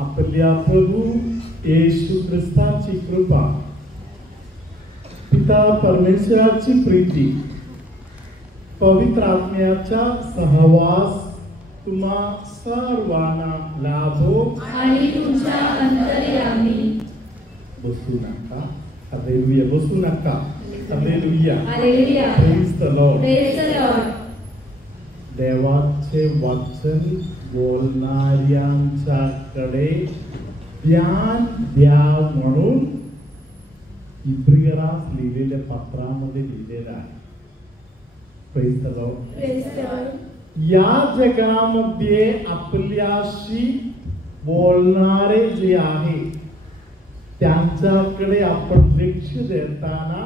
आपल्या प्रभू येशू ख्रिस्ताची कृपा, पिता परमेश्वराची प्रीती, पवित्र आत्म्याचा सहवास तुम्हा सर्वांना लाभो आणि तुमच्या अंतर्यामी. बसू नका. हालेलुया. बसू नका. Hallelujah. Hallelujah. Praise the Lord. Praise the Lord. देवाचे वचन बोलणाऱ्यांच्याकडे ध्यान द्या म्हणून इब्रियरास लिहिलेल्या पत्रामध्ये लिहिलेलं आहे. Praise the Lord. Praise the Lord. या जगामध्ये आपल्याशी बोलणारे जे आहे त्यांच्याकडे आपण लक्ष देताना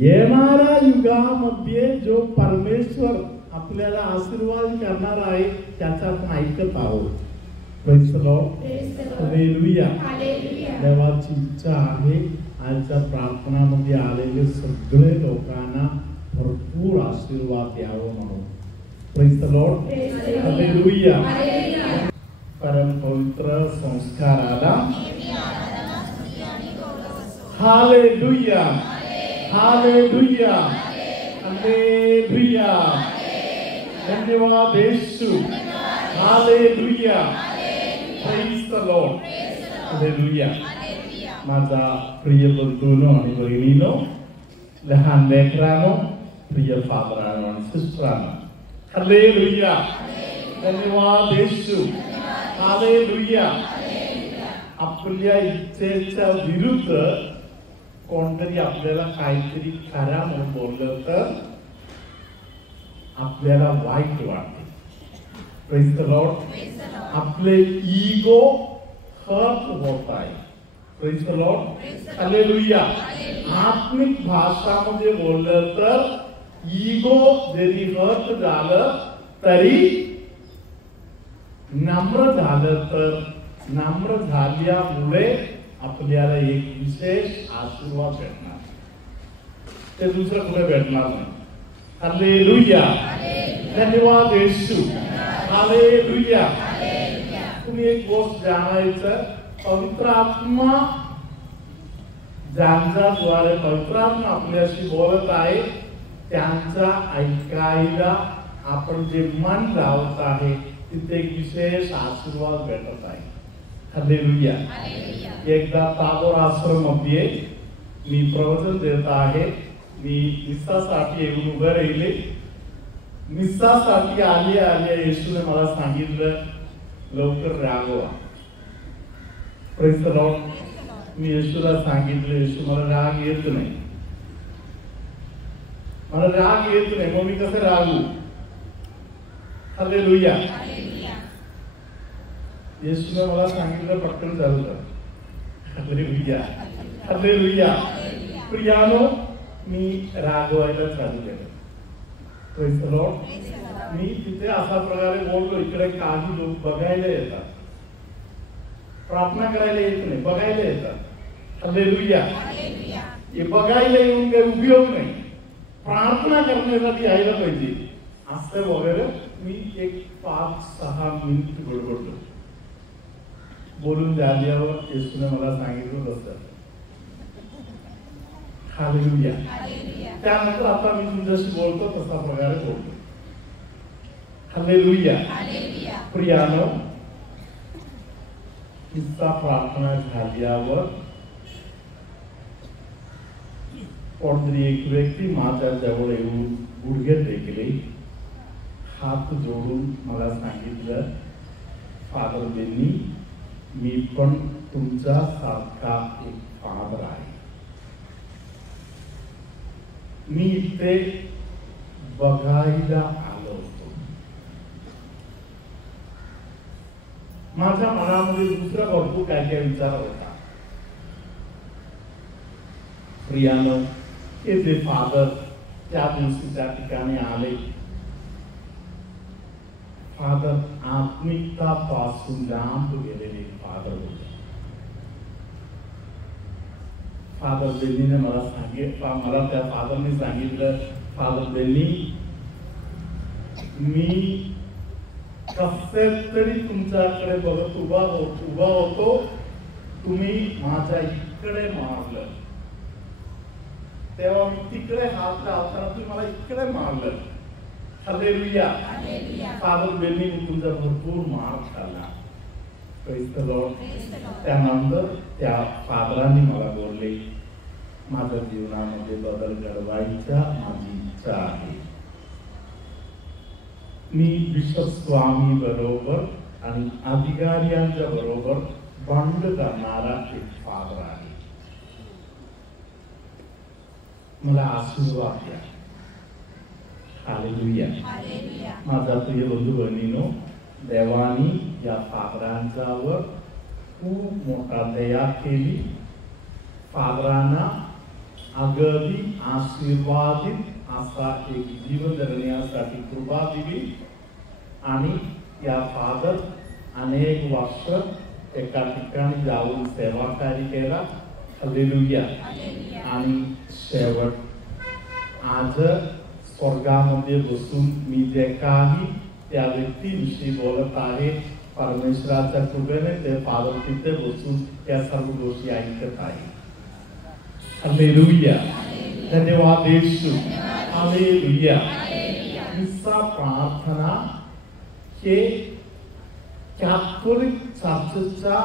येणाऱ्या युगामध्ये जो परमेश्वर आपल्याला आशीर्वाद करणार आहे त्याचा आपण ऐकत आहोत. Praise the Lord. हालेलुया. देवाची इच्छा आहे आजच्या प्रार्थनामध्ये आलेले सगळे लोकांना भरपूर आशीर्वाद द्यावं म्हणून. Praise the Lord. हालेलुया. परम पवित्र संस्काराला हालेलुया. हालेलुया. हालेलुया. धन्यवाद Yeshu. Hallelujah. Praise the Lord. Hallelujah. माझा प्रिय बंधूंनो आणि बहिणींनो, लहान लेकरांनो, प्रिय फादरांनो आणि सिस्टरांनो, हालेलुया. धन्यवाद येशू. हालेलुया. आपल्या इच्छेच्या विरुद्ध कोणतरी आपल्याला काहीतरी खरा म्हणून बोललं तर आपल्याला वाईट वाटते. Praise the Lord. आपले इगो हर्ट होत आहे. Praise the Lord. हालेलुया. आत्मिक भाषामध्ये बोललं तर इगो जरी हर्ट झालं तरी नम्र झालं तर नम्र झाल्यामुळे आपल्याला एक विशेष आशीर्वाद भेटणार. ते दुसरं कुठे भेटणार नाही. हालेलुया. धन्यवाद येशू. हालेलुया. तुम्ही एक गोष्ट जाणायचं, पवित्र आत्मा ज्यांच्याद्वारे पवित्र आत्मा आपल्याशी बोलत आहे त्यांचा ऐकायला आपण जे मन लावत आहे तिथे एक विशेष आशीर्वाद भेटत आहे. हालेलुया. एकदा ताबोर आश्रममध्ये मी प्रवचन देत आहे. मी निस्सासाठी येऊन उभं राहिले. निस्सासाठी आले येशूने मला सांगितलं लवकर रागवा. Praise the Lord. मी येशूला सांगितलं येशू मला राग येत नाही. मला राग येत नाही मग मी कसं रागू. हालेलुया. येशूने मला सांगितलं पटकन चालू कर. हालेलुया. हालेलुया. प्रियानो, मी रागवायला चालू केलं. Praise the Lord. मी तिथे अशा प्रकारे बोलतो. इकडे काही लोक बघायला येतात, प्रार्थना करायला येत नाही, बघायला येतात. हालेलुया. हे बघायला येऊन काही उपयोग नाही, प्रार्थना करण्यासाठी यायला पाहिजे असं वगैरे. मी एक 5-6 मिनिट बडबडलो. बोलून झाल्यावर येशूने मला सांगितलं तसं. हालेलुया. त्यानंतर आता मी तुमच्याशी बोलतो तसा प्रकारे बोलतो. हालेलुया. प्रियानो, किस्सा प्रार्थना झाल्यावर कोणतरी एक व्यक्ती माझ्या जवळ येऊन गुडघे टेकले, हात जोडून मला सांगितलं, फादर बेनी, मी पण तुमच्या सारखा एक फादर आहे. मी इथे बघायला आलो होतो. माझ्या मनामध्ये दुसरा भरपूर काय काय विचार होता. प्रियानो, येथे फादर त्या दिवशी त्या ठिकाणी आले. फादर आत्मिकता पासून लांब गेलेले फादर होते. फादर बेनीने मला मला त्या फादरने सांगितलं, फादर बेनी, मी कसे तरी तुमच्याकडे बघत उभा होतो. तुम्ही माझ्या इकडे मारलं, तेव्हा मी तिकडे हात लावताना तुम्ही मला इकडे मारलं. हालेलुया. फादर बेनीने तुमचा भरपूर मार खाल्ला. Praise the Lord. त्यानंतर त्या फादरांनी मला बोलले, माझ्या जीवनामध्ये बदल घडवायचा माझी इच्छा आहे. मी विश्वस्वामी बरोबर आणि अधिकाऱ्यांच्या बरोबर बंड करणारा एक फादर आहे. मला आशीर्वाद द्या. हालेलुया. माझा प्रिय बंधू बहिणीनो, देवानी या फादरांच्यावर खूप मोठा दया केली. फादरांना अगदी आशीर्वादित असा एक जीवन जगण्यासाठी कृपा दिली आणि या फादर अनेक वर्ष एका ठिकाणी जाऊन सेवाकार्य केला. हालेलुया. आणि शेवट आज स्वर्गामध्ये बसून मी जे काही त्या व्यक्तीविषयी बोलत आहे, परमेश्वराच्या कृपेने ते फादर तिथे बसून त्या सर्व गोष्टी ऐकत आहे. हालेलुया. धन्यवाद येशू. हालेलुया. हिस्सा प्रार्थना हे कॅथोलिक चर्चचा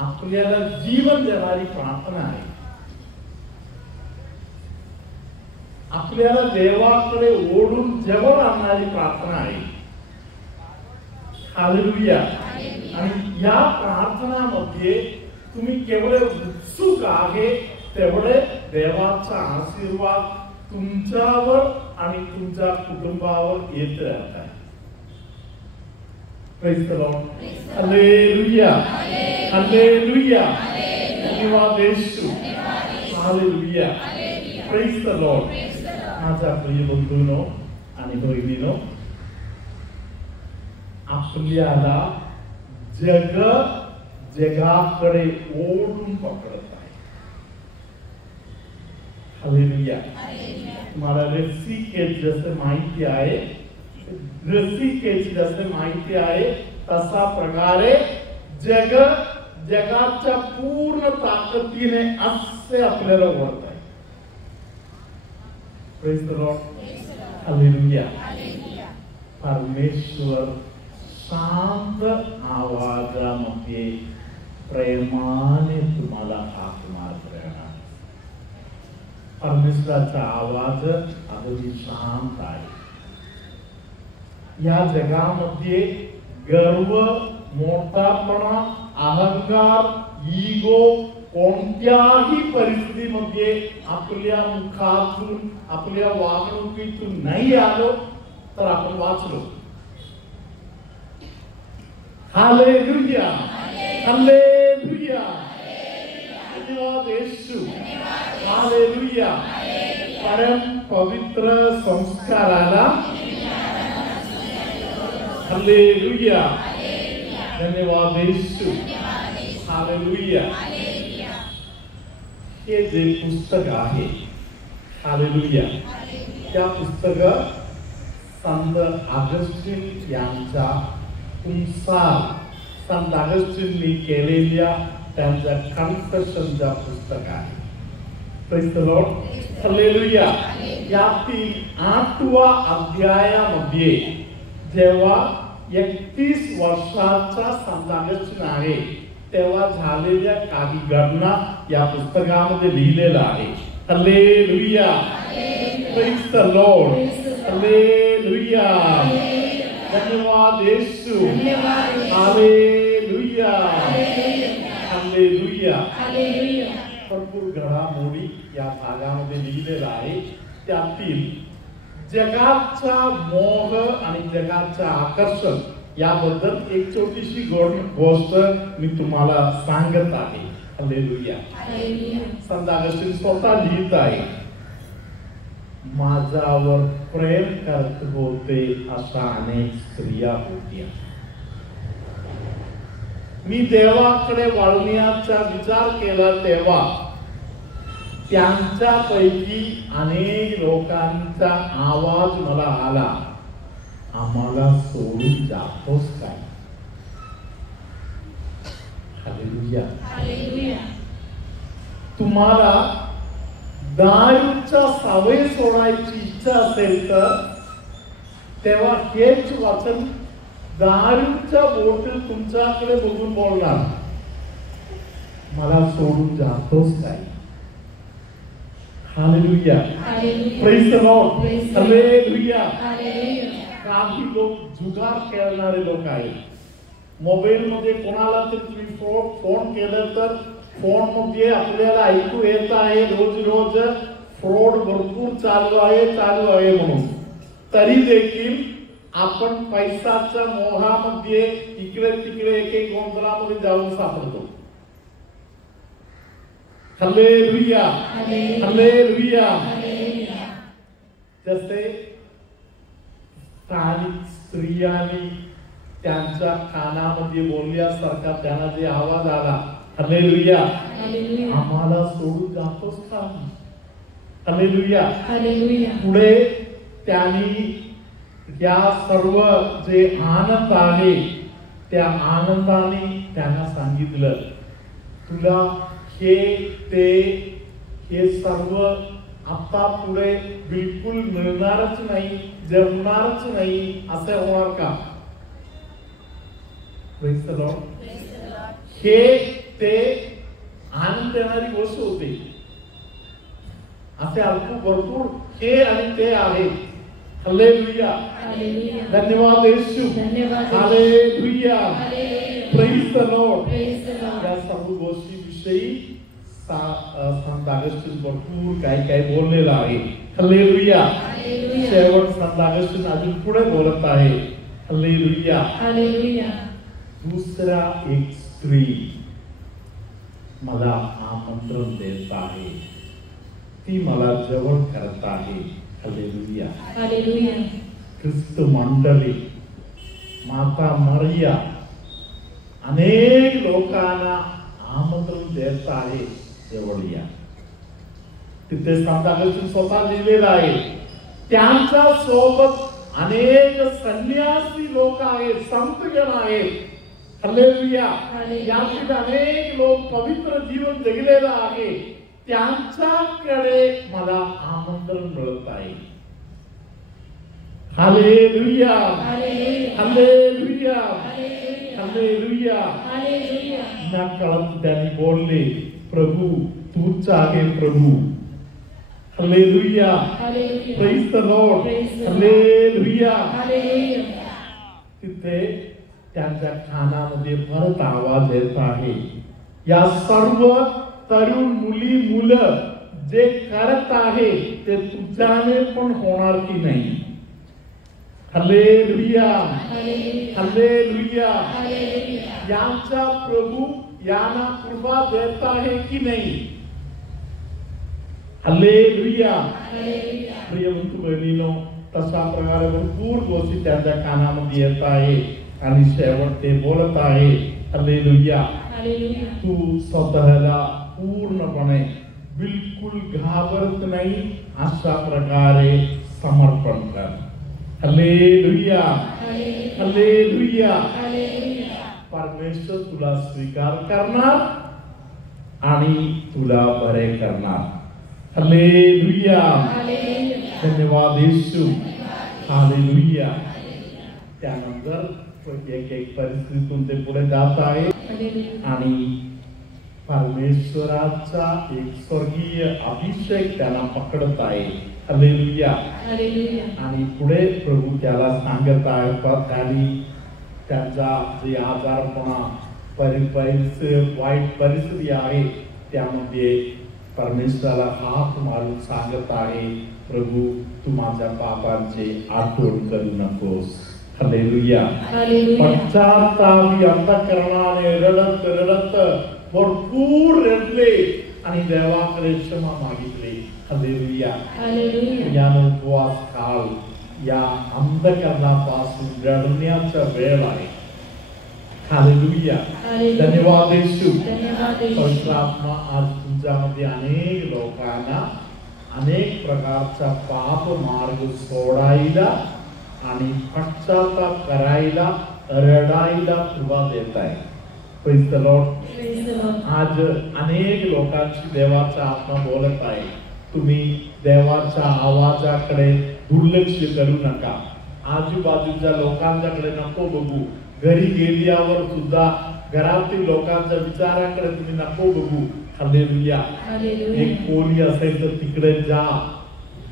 आपल्याला जीवन देणारी प्रार्थना आहे. आपल्याला देवाकडे ओढून जवळ आणणारी प्रार्थना आहे. हालेलुया. आणि या प्रार्थनामध्ये तुम्ही केवळ उत्सुक आहे तेवढे देवाचा आशीर्वाद तुमच्यावर आणि तुमच्या कुटुंबावर येत राहत आहे. Praise the Lord. Hallelujah. Hallelujah. धन्यवाद Yeshu. Hallelujah. Praise the Lord. माझ्या प्रिय बंधूंनो आणि बहिणींनो, आपल्याला जगाकडे ओढून पकडत आहे. हालेलुया. तुम्हाला ऋषिकेश जसे माहिती आहे, ऋषिकेश जसे माहिती आहे तसा प्रकारे जगाच्या पूर्ण ताकदीने असे आपल्याला ओढत आहे. Praise the Lord. हालेलुया. परमेश्वर शांत आवाजामध्ये प्रेमाने तुम्हाला हाक मारत राहणार. परमेश्वराचा आवाज अगदी शांत आहे. या जगामध्ये गर्व, मोठापणा, अहंकार, इगो कोणत्याही परिस्थितीमध्ये आपल्या मुखातून, आपल्या वागणुकीतून नाही आलो तर आपण वाचलो. हालेलुया. हालेलुया. धन्यवाद येशू. हालेलुया. परम पवित्र संस्काराला हालेलुया. धन्यवाद येशू. हालेलुया. हे जे पुस्तक आहे, हालेलुया, त्या पुस्तक संत ऑगस्टीन यांच्या संत ऑगस्टीननी केलेल्या त्यांच्या कन्फेशनच्या पुस्तक आहे. Praise the Lord. हालेलुया. यातील 8व्या अध्यायामध्ये जेव्हा 31 वर्षाचा संत ऑगस्टीन आहे तेव्हा झालेल्या काही घटना या पुस्तकामध्ये लिहिलेला आहे. Hallelujah. Praise the Lord. Hallelujah. धन्यवाद येशू. हालेलुया. हालेलुया. भरपूर घडामोडी या भागामध्ये लिहिलेला आहे. त्यातील जगाचा मोह आणि जगाचा आकर्षण याबद्दल एक छोटीशी गोष्ट मी तुम्हाला सांगत आहे. हालेलुया. संत ऑगस्टीन स्वतः लिहित आहे, माझ्यावर प्रेम करत होते अशा अनेक स्त्रिया होत्या. मी देवाकडे वळण्याचा विचार केला तेव्हा त्यांच्यापैकी अनेक लोकांचा आवाज मला आला, आम्हाला सोडून जातोस काय? हालेलुया. हालेलुया. तुम्हाला दारूच्या सवय सोडायची इच्छा असेल तर तेव्हा हेच वचन दारूच्या बोटल तुमच्याकडे बघून बोलणार, मला सोडून जातोस काय? Hallelujah. Hallelujah. Praise the Lord. Praise the Lord. Hallelujah. Hallelujah. काही लोक जुगार खेळणारे लोक आहेत. मोबाईल मध्ये कोणाला तरी तुम्ही फोन केलं तर फोन मध्ये आपल्याला ऐकू येत आहे रोज रोज फ्रॉड भरपूर चालू आहे म्हणून, तरी देखील आपण पैशाच्या मोहामध्ये इकडे तिकडे एक एक गोंधळामध्ये जाऊन सापडतो. हालेलुया. हालेलुया. हालेलुया. जसे स्थानिक स्त्रियांनी त्यांच्या कानामध्ये बोलल्यासारखा त्यांना जे आवाज आला, हालेलुया, हालेलुया. आम्हाला सोडून जातोस का? हालेलुया. हालेलुया. पुढे त्यांनी या सर्व जे आनंद आहे त्या आनंदाने त्यांना सांगितलं, तुला हे सर्व आता पुढे बिलकुल मिळणारच नाही, जमणारच नाही, असं होणार का? Praise the Lord. हे ते आनंद देणारी गोष्ट होती. असे भरपूर हे आणि ते आहे. हालेलुया. हालेलुया. धन्यवाद येशू. धन्यवाद. Hallelujah. Hallelujah. Praise the Lord. Praise the Lord. या सर्व गोष्टीविषयी संत अगस्टिन भरपूर काही बोललेलं आहे. हालेलुया. हालेलुया. शेवट संत अगस्टिन अजून पुढे बोलत आहे. हालेलुया. हालेलुया. दुसरा एक स्त्री मला आमंत्रण देत आहे, ती मला जवळ करत आहे. हालेलुया. हालेलुया. ख्रिस्त मंडळी, माता मरिया अनेक लोकांना आमंत्रण देत आहे, जवळ या. तिथे संत अगस्टिन स्वतः लिहिलेलं आहे, त्यांच्या सोबत अनेक संन्यासी लोक आहेत, संतगण आहेत. हालेलुया. यातील अनेक लोक पवित्र जीवन जगलेलं आहे, त्यांच्याकडे मला आमंत्रण मिळत आहे. हालेलुया. हालेलुया. हालेलुया. हालेलुया. नकळत त्यांनी बोलले, प्रभू तूच आहे प्रभू. Hallelujah. Hallelujah. Praise the Lord. Praise the Lord. Hallelujah. Hallelujah. तिथे त्यांच्या कानामध्ये परत आवाज येत आहे, या सर्व तरुण मुलं जे करत आहे ते तुझ्याने पण होणार की नाही. हालेलुया. हालेलुया. हालेलुया. हालेलुया. यांचा प्रभू यांना कृपा देत आहे की नाही. हालेलुया. हालेलुया. प्रिय बंधू भगिनीनो, तशा प्रकारे भरपूर गोष्टी त्यांच्या कानामध्ये येत आहे आणि शेवट ते बोलत आहे. हालेलुया. हालेलुया. तू स्वतःला पूर्णपणे बिलकुल घाबरत नाही अशा प्रकारे समर्पण कर. हालेलुया. हालेलुया. हालेलुया. हालेलुया. परमेश्वर तुला स्वीकार करणार आणि तुला बरे करणार. हालेलुया. हालेलुया. धन्यवाद येशू. हालेलुया. त्यानंतर एक परिस्थितीतून ते पुढे जात आहे हालेलुया. आणि परमेश्वराचा एक स्वर्गीय अभिषेक त्याला पकडत आहे. हालेलुया. हालेलुया. आणि पुढे प्रभू त्याला सांगत आहे, त्यांनी त्यांचा जे आजारपणा वाईट परिस्थिती आहे त्यामध्ये परमेश्वराला हात मारून सांगत आहे, प्रभू तू माझ्या पापांचे आठवण करू नकोस. हालेलुया. हालेलुया. पश्चातापी अंतःकरणाने रडत रडत भरपूर रडले आणि देवाकडे क्षमा मागितले. हालेलुया. हालेलुया. या उपवास काळ, या अंधकरणापासून रडण्याचा वेळ आहे. हालेलुया. हालेलुया. धन्यवाद येशू. धन्यवाद येशू. पवित्र आत्मा आज तुमच्यामध्ये अनेक लोकांना अनेक प्रकारचा पाप मार्ग सोडायला आणि पश्चाताप करायला रडायला सुरुवात देत आहे. Praise the Lord. Praise the Lord. आज अनेक लोकांची देवाचा आत्मा बोलत आहे. तुम्ही देवाच्या आवाजाकडे दुर्लक्ष करू नका. आजूबाजूच्या लोकांच्याकडे नको बघू. घरी गेल्यावर सुद्धा घरातील लोकांच्या विचाराकडे तुम्ही नको बघू. हालेलुया. हालेलुया. एक कोणी असेल तर तिकडे जा,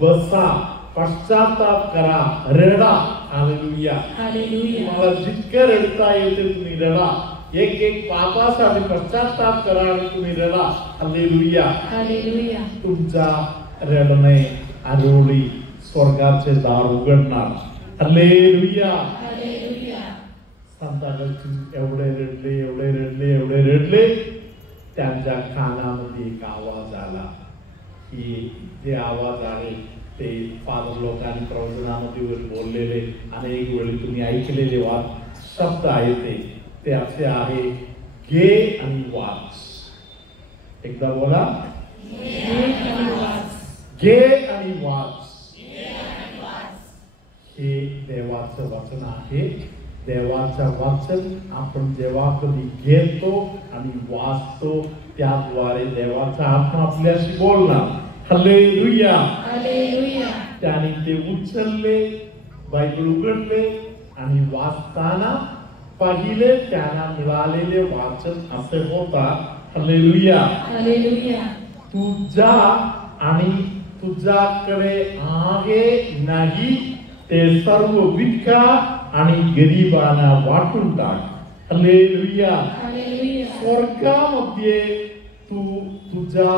बसा, पश्चाताप करा, रडा. हालेलुया. हालेलुया. तुम्हाला जितकं रडता येते तुम्ही रडा. एक पापासाठी पश्चाताप करा आणि तुम्ही रडा. हालेलुया. हालेलुया. तुमचा रडणे आरोळी स्वर्गाचे दार उघडणार. हालेलुया. हालेलुया. संत अगस्तीन एवढे रडले, एवढे रडले, एवढे रडले. त्यांच्या कानामध्ये एक आवाज आला की जे आवाज आहे ते फादर लोकांनी प्रवचनामध्ये बोललेले अनेक वेळी तुम्ही ऐकलेले शब्द आहे ते असे आहे, घे आणि वाच. एकदा बोला, घे आणि वाच. हे देवाचं वचन आहे. देवाचं वचन आपण जेव्हा कधी घेतो आणि वाचतो त्याद्वारे देवाचा आत्मा आपल्याशी बोलणार. हालेलुया. हालेलुया. त्याने ते उचलले, बायबल उघडले आणि वाचताना पाहिले त्यांना मिळालेले वाचन असे होता. हालेलुया. हालेलुया. तू जा आणि तुझ्याकडे आहे नाही ते सर्व विका आणि गरिबांना वाटून टाक. हालेलुया. हालेलुया. स्वर्गामध्ये तू तुझा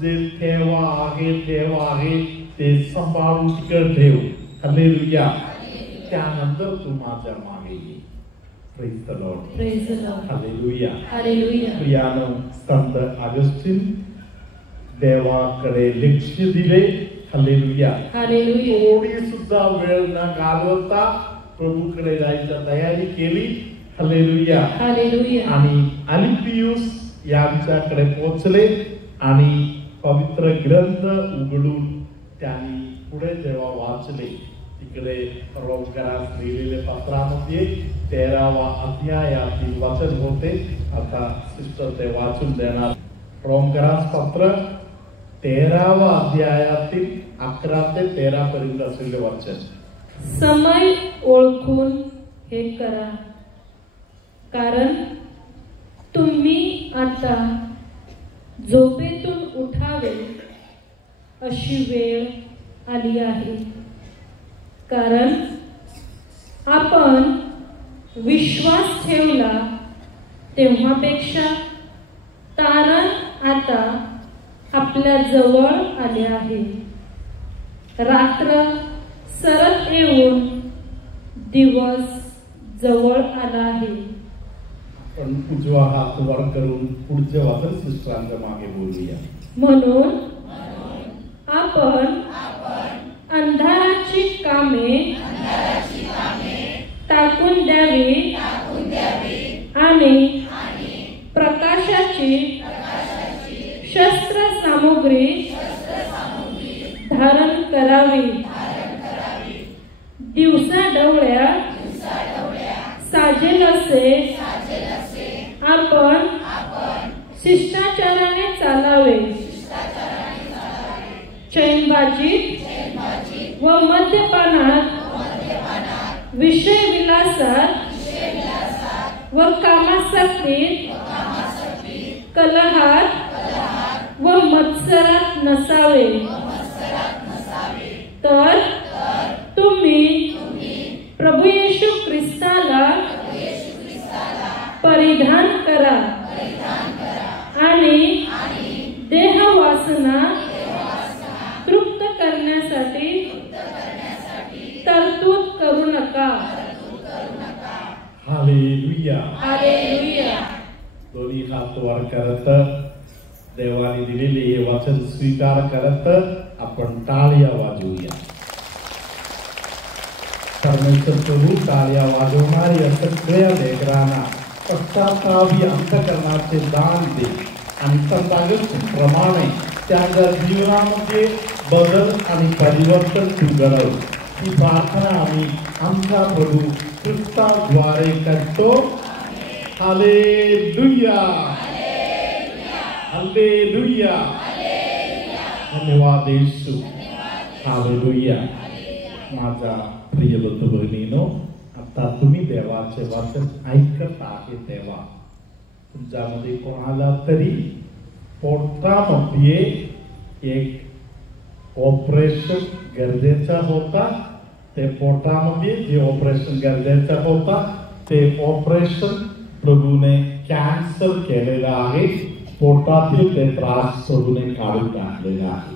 जे ठेवा आहे ते सांभाळून तिकडे ठेव. हालेलुया. त्यानंतर तू माझ्या मागे ये. Praise the Lord. Praise the Lord. Hallelujah. Hallelujah. प्रियानो, संत अगस्तीन देवाकडे लक्ष दिले. हालेलुया. हालेलुया. थोडी सुद्धा वेळ न घालवता प्रभूकडे जायची तयारी केली. हालेलुया. हालेलुया. आणि अलिपियुस यांच्याकडे पोहोचले आणि पवित्र ग्रंथ उघडून त्यांनी पुढे जेव्हा वाचले तिकडे रोमकरास लिहिलेले पत्रामध्ये 13वा अध्यायातील वचन होते. आता सिस्टर ते वाचून देणार. रोमकरास पत्र 13वा अध्यायातील 11 ते 13 पर्यंत असलेले वचन. समय ओळखून हे करा, कारण तुम्ही आता झोपेतून उठावे अशी वेळ आली आहे. कारण आपण विश्वास ठेवला तेव्हापेक्षा तारण आता आपल्या जवळ आले आहे. रात्र सरत येऊन दिवस जवळ आला आहे. पण उजवा हात वर करून पुढचे वाचन सिस्टरांच्या मागे बोलूया. म्हणून आपण अंधाराची कामे टाकून द्यावी आणि प्रकाशाची शस्त्र सामुग्री धारण करावी. दिवसा डोळ्या साजेल असे आपण शिष्टाचाराने चालावे. चैनबाजीत व मद्यपानात, विषय विलासात व कामासक्तीत, कलहात व मत्सरात नसावे. तर तुम्ही प्रभू येशू ख्रिस्ताला परिधान करा आणि देह वासना तृप्त करण्यासाठी तरतूद करू नका. हालेलुया. हालेलुया. दोन्ही हात वर करत देवाने दिलेले हे वचन स्वीकार करत आपण टाळ्या वाजवूया. परमेश्वर प्रभू टाळ्या वाजवणाऱ्या सगळ्या लेकरांना पश्चातापी अंतःकरणाचे दान दे आणि प्रमाणे त्यांच्या जीवनामध्ये बदल आणि परिवर्तन तू घडव. ही प्रार्थना आम्ही आमचा प्रभू ख्रिस्ताद्वारे करतो. Hallelujah, hallelujah. धन्यवाद येशू. हालेलुया. माझा प्रिय बंधू भगिनीनो, आता तुम्ही देवाचे वचन ऐकत आहे तेव्हा तुमच्यामध्ये कोणाला तरी पोटामध्ये एक ऑपरेशन गरजेचा होता. ते पोटामध्ये जे ऑपरेशन गरजेचा होता ते ऑपरेशन प्रभूने कॅन्सल केलेला आहे. पोटातील ते त्रास प्रभूने काढून टाकलेला आहे.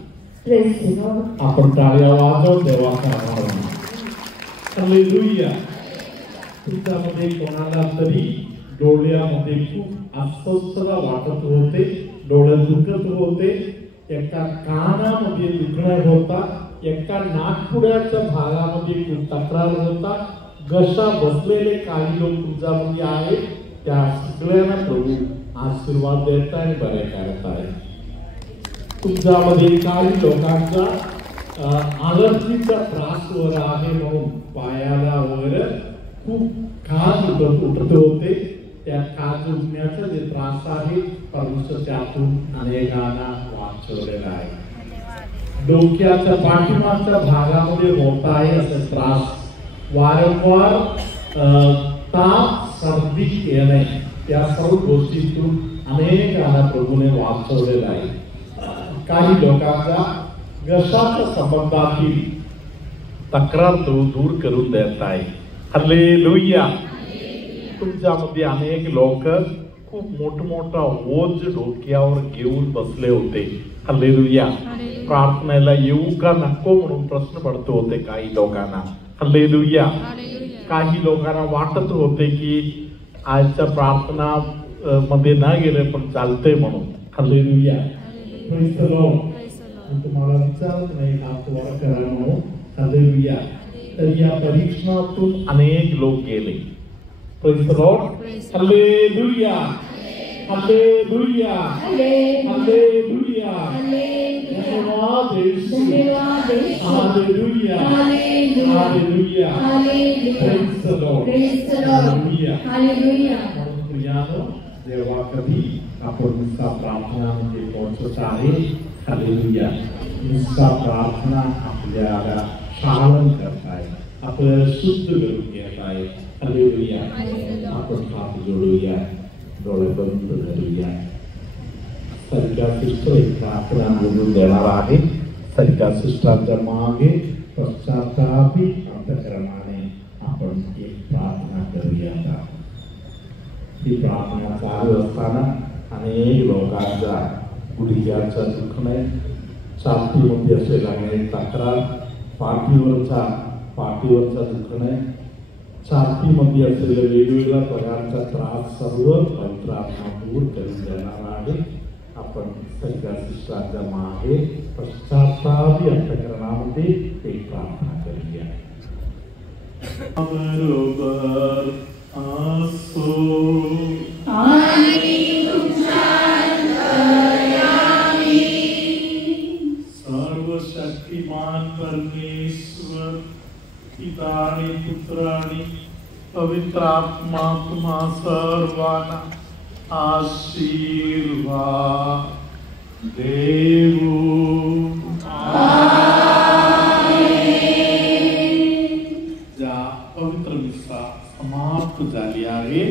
आपण टाळ्या वाजवून देवाचा आभार मानू. हालेलुया. तुमच्यामध्ये कोणाला तरी डोळ्यामध्ये खूप अस्वस्थता वाटत होते, डोळे दुखत होते, एका कानामध्ये दुखणं होता, एका नाकपुड्याच्या भागामध्ये खूप तक्रार होता, घसा बसलेले काही लोक तुमच्यामध्ये आहेत. त्या सगळ्यांना प्रभू आशीर्वाद देत आहे, बरे करत आहे. तुमच्यामध्ये काही लोकांचा अलर्जीचा त्रास वर आहे म्हणून पायाला वगैरे खूप खाज उठत होते. त्या खाज उठण्याचा जे त्रास आहे परमेश्वर त्यातून अनेकांना वाचवलेला आहे. डोक्याच्या पाठीमागच्या भागामध्ये होत आहे असा त्रास, वारंवार ताप सर्दी येणे, या सर्व गोष्टीतून अनेकांना प्रभूने वाचवलेला आहे. काही लोकांचा घशाच्या संबंधातील तक्रार दूर करून देत आहे. हालेलुया. तुमच्यामध्ये अनेक लोक खूप मोठमोठा ओझ डोक्यावर घेऊन बसले होते. हालेलुया. प्रार्थनेला येऊ का नको म्हणून प्रश्न पडतो होते काही लोकांना. हालेलुया. काही लोकांना वाटत होते की आजच्या प्रार्थना मध्ये न गेले पण चालते म्हणून. हालेलुया. Praise the Lord. मी तुम्हाला विचारत नाही हात वर करा म्हणून. हालेलुया. तर या परीक्षणातून अनेक लोक गेले. Praise the Lord. Hallelujah, hallelujah, hallelujah. धन्यवाद Yeshu. Hallelujah, hallelujah. Praise the Lord. Hallelujah. प्रियानो, जेव्हा कधी आपण निस्सा प्रार्थनामध्ये पोहोचत आहे, हालेलुया, निस्सा प्रार्थना आपल्याला पालन करत आहे, आपल्याला शुद्ध करून घेत आहे. हालेलुया. आपण हात जोडूया, डोळे बंद करूया. सरिता सिस्टर एक प्रार्थना बोलून देणार आहे. सरिता सिस्टरच्या मागे पश्चातापी अंतःकरणाने आपण एक प्रार्थना करूया. ही प्रार्थना चालू असताना अनेक लोकांचा गुडघ्याचा दुखणे, छातीमध्ये असे लागणे तक्रार, पाठीवरचा दुखणे, छातीमध्ये असलेल्या वेगवेगळ्या प्रकारचा त्रास सर्व पवित्र आत्मा दूर करून देणार आहे. आपण सगळ्या शिष्टाच्या मागे पश्चातापी अंतःकरणामध्ये एक प्रार्थना करूया. बरोबर असो सर्वशक्तिमान परमेश्वर पिता आणि पुत्र आणि पवित्र आत्मा तुम्हा सर्वांना आशीर्वाद देवो. ज्या पवित्र मिसा समाप्त झाली आहे.